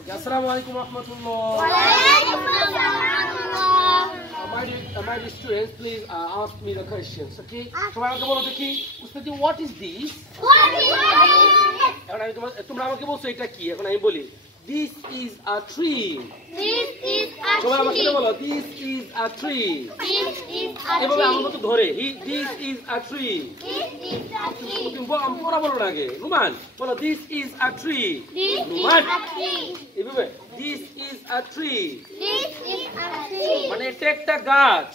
Okay, Assalamu alaikum warahmatullah. Wa alaikum assalam. My dear students, please ask me the questions. Okay? সবাই আমাকে বলো দেখি, উস্তাদ জি, what is this? What is this? এখন আমি তোমরা আমাকে বলছো এটা কি? এখন আমি বলি, this is a tree. This is a সবাই আমাকে tree. বলো, this is a tree. This is a এভাবে আমার tree. মতো ধরে, this is a tree. This is a tree. তুমি পড়া বলো না আগে, রুমান বলো, this is a tree. This is Ruman a tree. এভাবে, this is a tree. This is a tree. মানে এটা একটা গাছ,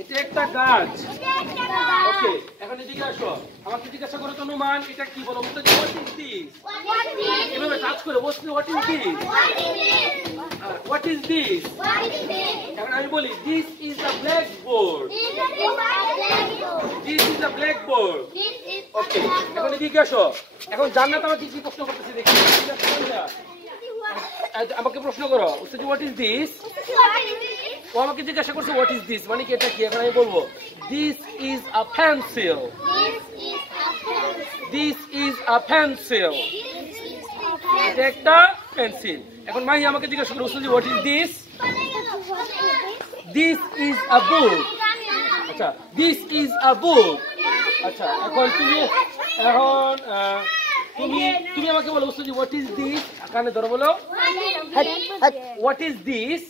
এটা একটা গাছ। ওকে, এখন এদিকে আসো, আমাকে জিজ্ঞাসা করো তো নুমান, এটা কি বলো? উত্তর দিও, what is this? What is this? এভাবে টাচ করে বসলে, what is this? What is this? What is this? What is this? এখন আমি বলি, this is a blackboard. This is a blackboard. This is a blackboard. This is a ওকে, এখন blackboard. এদিকে আসো, এখন জান্নাত আমাকে কি প্রশ্ন করতেছে দেখি। আমাকে প্রশ্ন করো, উত্তর দিও, what is this? What is this? ও আমাকে জিজ্ঞাসা করছে what is this, মানে কি এটা কি? এখন আমি বলবো, this is a pencil. This is a pencil. This is a pencil. This is a এটা pencil. একটা পেন্সিল। এখন মাহি আমাকে জিজ্ঞাসা করে, উস্তাদ জি, what is this? This is a book. আচ্ছা, this is a book. আচ্ছা, এখন তুমি আমাকে বলো, উস্তাদ জি, what is this? কানে ধরো, বলো, what is this?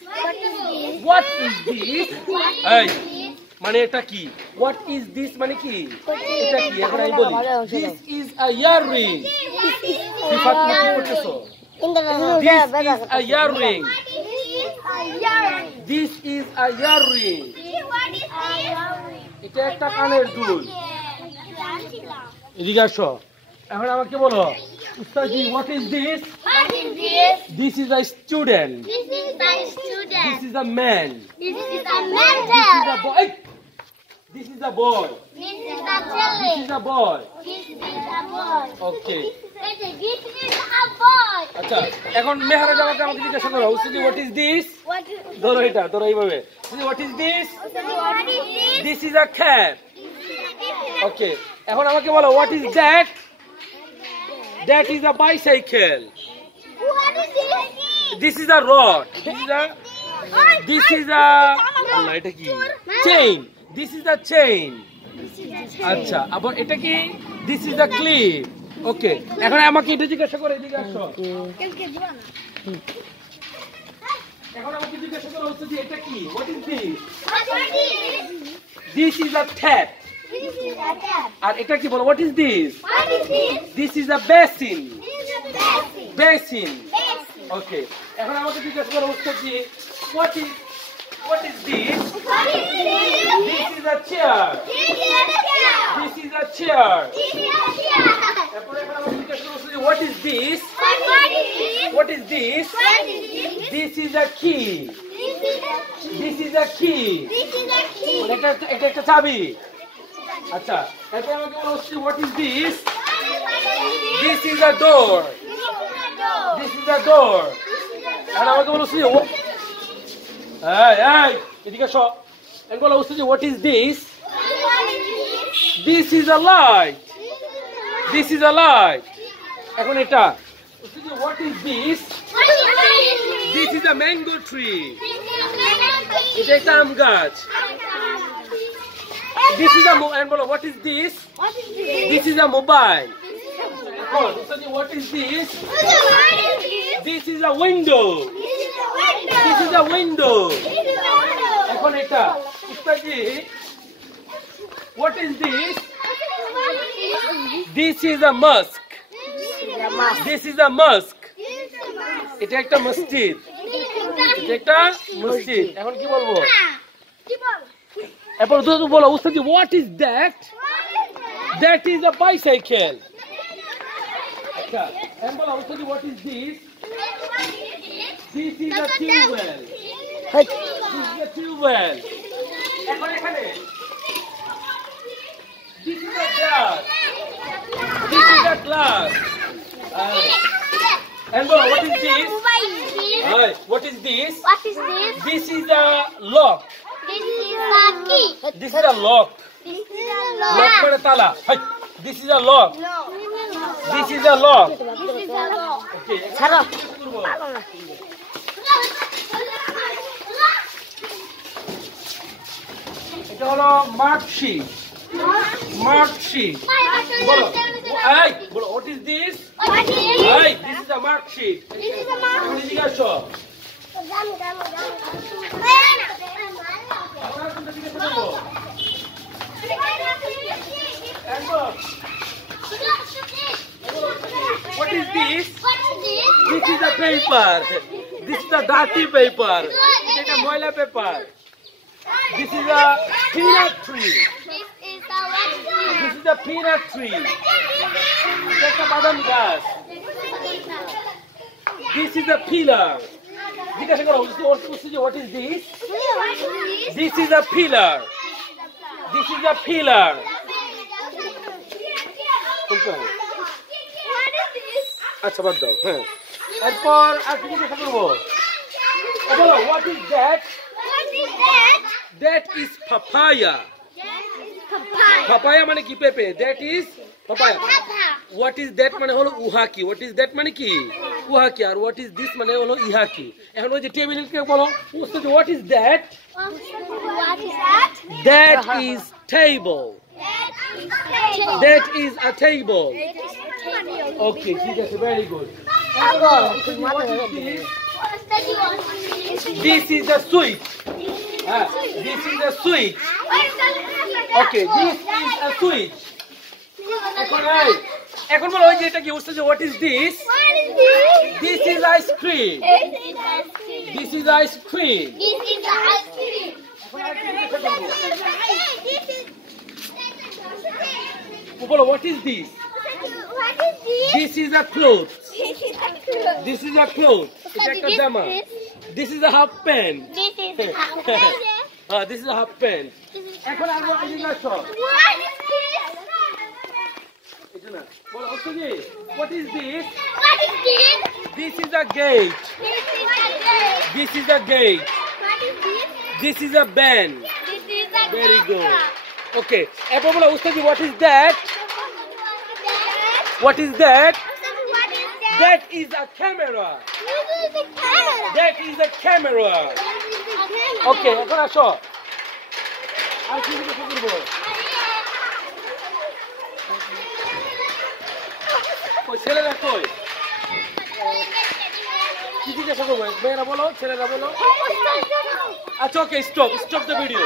What is this? এই মানে এটা কি? What is this মানে কি? এটা কি? এখন আমি বলি, this is a earring. সিফাত তুমি কি করতেছো? This is a earring. This is a earring. এটা একটা কানের দুল। এদিকে আসো, এখন আমাকে বলো, উস্তাদ জি, what is this? This is a student. This is a man. This is a boy. This is a boy. This is a boy. Okay. আচ্ছা, এখন মেহরাজ আমাকে জিজ্ঞাসা করো, উস্তাদ জি, what is this? ধরো এটা, ধরো এইভাবে, what is this? This is a cap. Okay. এখন আমাকে বলো, what is that? That is a bicycle. This is a rod. This is a আল্লাহ, এটা কি? Chain. This is a chain. আচ্ছা, আবার এটা কি? This is a clip. Okay. এখন আমাকে এটা জিজ্ঞাসা করে, এদিকে আসো। এখন আমাকে জিজ্ঞাসা করো, উত্তর দিয়ে, এটা কি? What is this? This is a tap. আর এটা কি বলো? What is this? This is a basin. Basin. Okay. এখন আমাকে জিজ্ঞাসা করো, উত্তর দিয়ে, what is this? This is a chair. This is a chair. এরপরে এখন আমাকে জিজ্ঞাসা করো, উত্তর দিয়ে, what is this? What is this? This is a key. This is a key. এটা একটা চাবি। আচ্ছা, এরপর আমাকে বলো, what is this? This is a door. This is a door. আর আমাকে বলো, এই এদিকে আসো, আমি বলো, what is this? This is a light. This is a light. এখন এটা, what is this? This is a mango tree. এটা একটা আম গাছ। This is a and বলো, what is this? This is a mobile. What is this? This is a window. This is a window. এখন এটা, উস্তাদজি, what is this? This is a mosque. This is a mosque. এটা একটা মসজিদ। এটা একটা মসজিদ। এখন কি বলবো? এরপর তুমি বলো, উস্তাদজি, what is that? That is a bicycle. আচ্ছা, এখন বলো, উস্তাদজি, what is this? This is a tubewell. This is a tubewell. এখন এখানে, this is a glass. This is a glass. And bro, what is this? What is this? This is a lock. This is a lock. Lock করে তালা। This is a lock. This is a lock. ওকে ছাড়ো। করবো পাগল নাকি? এটা হলো marksheet marksheet বলো এই বলো হোয়াট ইজ দিস এই দিস ইজ আ মার্কশিট এখন এদিকে আসো আপনারা কোনটা জিজ্ঞাসা করবো একবার what is this this is a paper this is a dirty paper এটা ময়লা paper this is a peanut tree this is a peanut tree এটা একটা বাদাম গাছ this is a pillar জিজ্ঞাসা করো what is this this is a pillar this is a pillar আচ্ছা বাদ দাও হ্যাঁ এরপর আর কি জিজ্ঞাসা করবো বলো what is that that is papaya papaya মানে কি পেঁপে that is papaya what is that মানে হলো উহা কি what is that মানে কি উহা কি আর what is this মানে হলো ইহা কি এখন ওই যে টেবিলকে বলো what is that that is table that is a table okay ঠিক আছে very good পাগল, তুই মাথা ধরে দিবি। this is the switch this is the switch okay this is a switch এখন বলো ওই যে এটা কি উঠছে যে what is this this is ice cream this is ice cream বলো what is this this is a cloth this is a cloth এটা একটা জামা this is a half pant this is a half pant এখন আর এদিকে আসো এটা না বলো ওকে what is this this is a gate this is a gate this is a band very good okay এখন বলো উস্তাদ what is that what is that that is a camera that is a camera okay এখন আসো আর কি জিজ্ঞাসা করবো ওই ছেলেরা কই কি জিজ্ঞাসা করবো মেয়েরা বলো ছেলেরা বলো আচ্ছা ওকে স্টপ দ্য ভিডিও